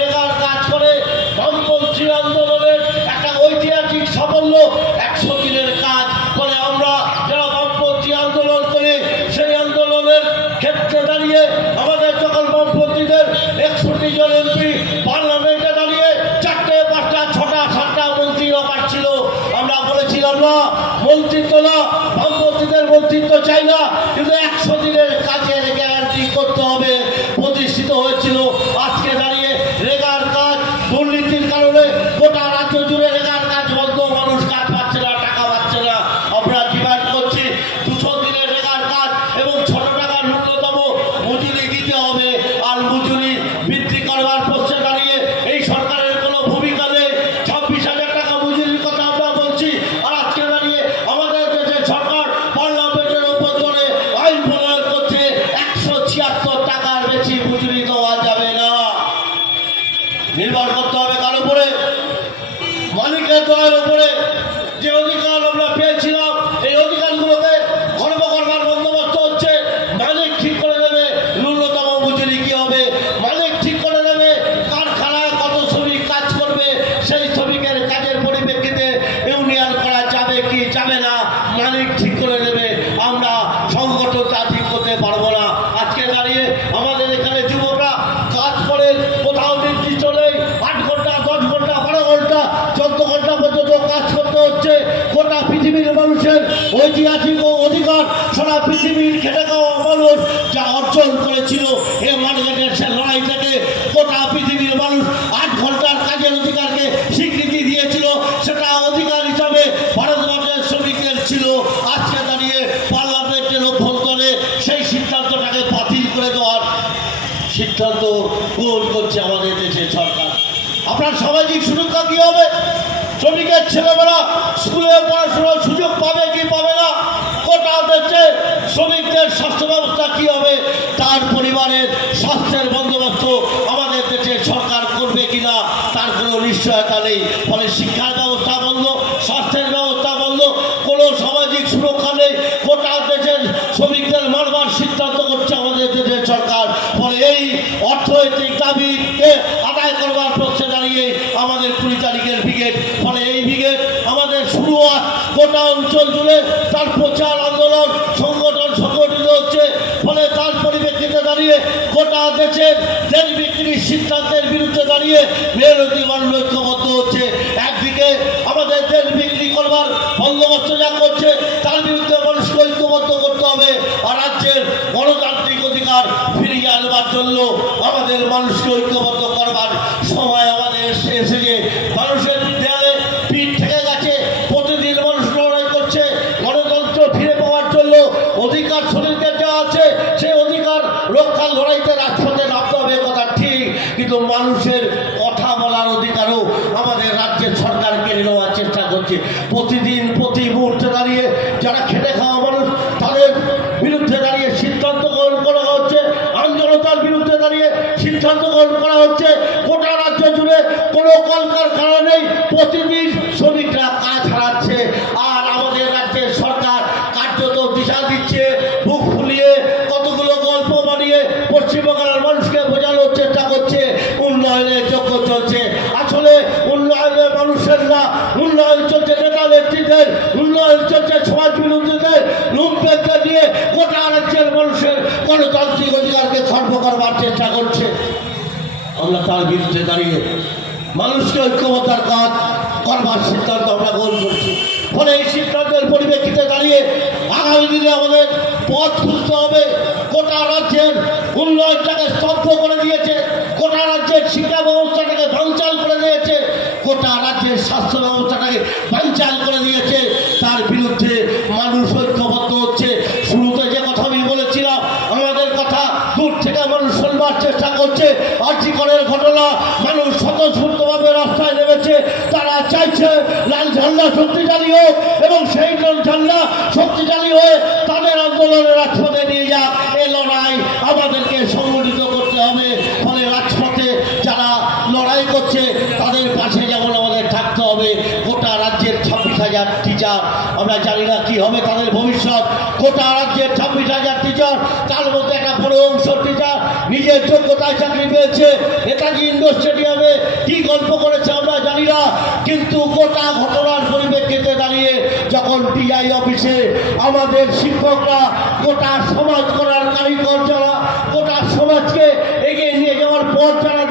রেগার কাজ করে, বামপন্থী আন্দোলনের একটা ঐতিহাসিক সাফল্য একশো দিনের কাজ করে। আমরা যারা বামপন্থী আন্দোলন করি, সেই আন্দোলনের ক্ষেত্রে দাঁড়িয়ে আমাদের যখন বামপন্থীদের একষট্টি জন এমপি পার্লামেন্টে দাঁড়িয়ে চারটে, পাঁচটা, ছটা, সাতটা মন্ত্রীরা পাচ্ছিল আমরা বলেছিলাম, না, মন্ত্রিত্ব না, বামপন্থীদের মন্ত্রিত্ব চাই না। অধিকার সারা পৃথিবীর খেটে খাওয়া মানুষ যা অর্জন করেছিল এ সে লড়াই থেকে গোটা পৃথিবীর মানুষ আট ঘণ্টার কাজের অধিকারকে স্বীকৃতি দিয়েছিল। সেটা অধিকার হিসাবে ভারতবর্ষের শ্রমিকের ছিল। আজকে দাঁড়িয়ে পার্লামেন্টের অভ্যন্তরে সেই সিদ্ধান্তটাকে বাতিল করে দেওয়ার সিদ্ধান্ত গ্রহণ করছে আমাদের দেশের সরকার। আপনার সামাজিক সুরক্ষা কি হবে? শ্রমিকের ছেলেমেয়েরা স্কুলে পড়াশোনার সুযোগ পাবে কি পাবে না কোটা দেশে শ্রমিকদের স্বাস্থ্য ব্যবস্থা কি হবে তার পরিবারের স্বাস্থ্যের বন্দোবস্ত আমাদের দেশের সরকার করবে কিনা, তার কোনো নিশ্চয়তা নেই। ফলে শিক্ষার ব্যবস্থা বন্ধ, স্বাস্থ্যের ব্যবস্থা বন্ধ, কোনো সামাজিক সুরক্ষা নেই। গোটা দেশের শ্রমিকদের মারবার সিদ্ধান্ত করছে আমাদের দেশের সরকার। ফলে এই অর্থনৈতিক দাবিকে আদায় করবার পক্ষে দাঁড়িয়ে আমাদের কুড়ি তারিখের ব্রিগেড, ফলে এই ব্রিগেড আমাদের শুরু গোটা অঞ্চল জুড়ে। তার প্রচার আন্দোলন সংগঠন সংগঠিত হচ্ছে ফলে তার পরিপ্রেক্ষিতে দাঁড়িয়ে দেশের দেশ বিক্রির সিদ্ধান্তের বিরুদ্ধে দাঁড়িয়ে মেহনতি মানুষ ঐক্যবদ্ধ হচ্ছে। একদিকে আমাদের তেল বিক্রি করবার করছে প্রতিদিন, প্রতি মুহূর্তে দাঁড়িয়ে যারা খেটে খাওয়া মানুষ, তাদের বিরুদ্ধে দাঁড়িয়ে সিদ্ধান্ত গ্রহণ করা হচ্ছে। আন্দোলতার বিরুদ্ধে দাঁড়িয়ে সিদ্ধান্ত গ্রহণ করা হচ্ছে। গোটা রাজ্য জুড়ে কোনো কলকারখানা নেই। প্রতিদিন শ্রমিকরা মানুষের না চলছে নেতা উন্নয়ন চলছে সমাজ বিরোধীদের গোটা রাজ্যের মানুষের গণতান্ত্রিক অধিকারকে খর্ব করবার চেষ্টা করছে। আমরা তার বিরুদ্ধে দাঁড়িয়ে মানুষকে ঐক্যবদ্ধতার কাজ করবার সিদ্ধান্ত আমরা গ্রহণ করছি। ফলে এই সিদ্ধান্তের পরিপ্রেক্ষিতে দাঁড়িয়ে আগামী দিনে আমাদের পথ খুঁজতে হবে। গোটা রাজ্যের উন্নয়নটাকে স্তব্ধ করে দিয়েছে। গোটা রাজ্যের শিক্ষা ব্যবস্থাটাকে দিয়েছে গোটা রাজ্যের স্বাস্থ্য ব্যবস্থাটাকে বাঞ্চাল করে দিয়েছে। তার বিরুদ্ধে মানুষ ঐক্যবদ্ধ হচ্ছে। শুরুতে যে কথা আমি বলেছিলাম, আমাদের কথা দূর থেকে মানুষ শুনবার চেষ্টা করছে। আর্থিকরের ঘটনা মানুষ স্বতঃস্ফূর্তভাবে রাস্তায় নেমেছে। তারা চাইছে লাল ঝান্ডা শক্তিশালী হোক এবং সেই লাল ঝান্ডা শক্তিশালী হয়ে তাদের আন্দোলনে রাজপথে নিয়ে যাক এ লড়াই আমাদেরকে সংগঠিত করতে হবে ফলে রাজপথে যারা লড়াই করছে তাদের পাশে যেমন আমাদের থাকতে হবে, গোটা রাজ্যের ছাব্বিশ হাজার টিচার আমরা জানি না কি হবে তাদের ভবিষ্যৎ। গোটা রাজ্যের ছাব্বিশ হাজার টিচার তার মধ্যে একটা বড় অংশ টিচার নিজের যোগ্যতায় চাকরি পেয়েছে। নেতাজি ইন্ডোর স্টেডিয়ামে কি গল্প করেছে আমরা জানি না, কিন্তু গোটা ঘটনার পরিপ্রেক্ষিতে দাঁড়িয়ে যখন টিআই অফিসে আমাদের শিক্ষকরা গোটা সমাজ করার কারিগর যারা, গোটা সমাজকে এগিয়ে নিয়ে যাওয়ার পথ যারা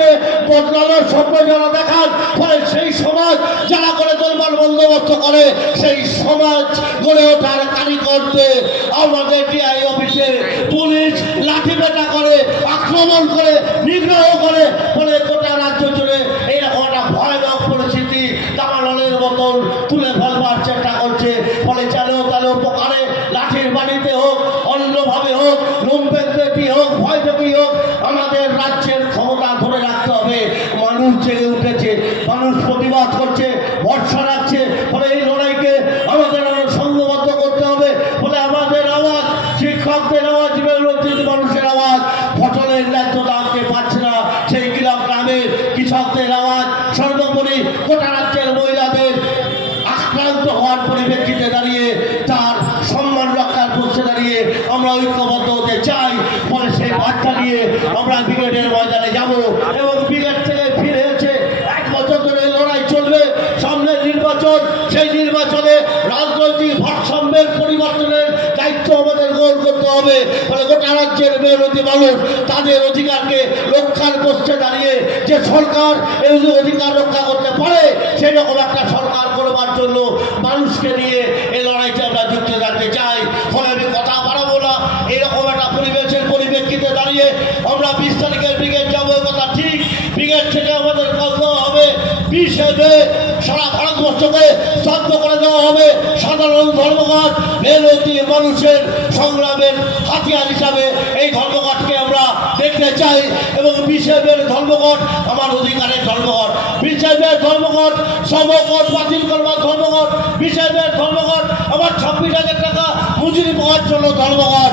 সমাজকে বদলানোর যারা দেখান ফলে সেই সমাজ যারা করে দলবার বন্দোবস্ত করে, সেই সমাজ গড়ে ওঠার কারিগরদের আমাদের টিআই অফিসে পুলিশ লাঠি পেটা করে, আক্রমণ করে, নিগ্রহ করে, ফলে গোটা রাজ্য জুড়ে এইরকম একটা ভয়ানক পরিস্থিতি দামানলের মতন তুলে ফসলের ন্যায্য দামকে পাচ্ছে না। সেই গ্রাম গ্রামের কৃষকদের আওয়াজ সর্বোপরি গোটা রাজ্যের মহিলাদের আক্রান্ত হওয়ার পরিপ্রেক্ষিতে দাঁড়িয়ে, তার সম্মান রক্ষার পক্ষে দাঁড়িয়ে আমরা ঐক্যবদ্ধ হতে চাই ফলে সেই বার্তা নিয়ে আমরা ব্রিগেডের ময়দানে যাব এবং ব্রিগেড থেকে ফিরে এসে এক বছর ধরে লড়াই চলবে। সামনের নির্বাচন, সেই নির্বাচনে রাজনৈতিক ভারসাম্যের পরিবর্তনের দায়িত্ব আমাদের গ্রহণ করতে হবে। রাজ্যের মেয়রতি মানুষ তাদের অধিকারকে রক্ষার পক্ষে দাঁড়িয়ে যে সরকার এই অধিকার রক্ষা করতে পারে সেই রকম একটা সরকার করবার জন্য মানুষকে নিয়ে এই লড়াইতে আমরা যুক্ত থাকতে চাই। ফলে আমি কথা বাড়াবো না। এরকম একটা পরিবেশের পরিপ্রেক্ষিতে দাঁড়িয়ে আমরা বিশ তারিখের ব্রিগেড যাব কথা ঠিক। ব্রিগেড থেকে আমাদের কথা হবে। বিশেষে সারা ভারতবর্ষকে স্তব্ধ করে দেওয়া হবে। সাধারণ ধর্মঘট মেহনতি মানুষের সংগ্রামের হাতিয়ার হিসাবে এই ধর্মঘটকে আমরা দেখতে চাই এবং বিশেষের ধর্মঘট, আমার অধিকারের ধর্মঘট। বিশেষের ধর্মঘট সমঘট বাতিল করবার ধর্মঘট। বিশেষের ধর্মঘট, আমার ছাব্বিশ হাজার টাকা মজুরি পাওয়ার জন্য ধর্মঘট।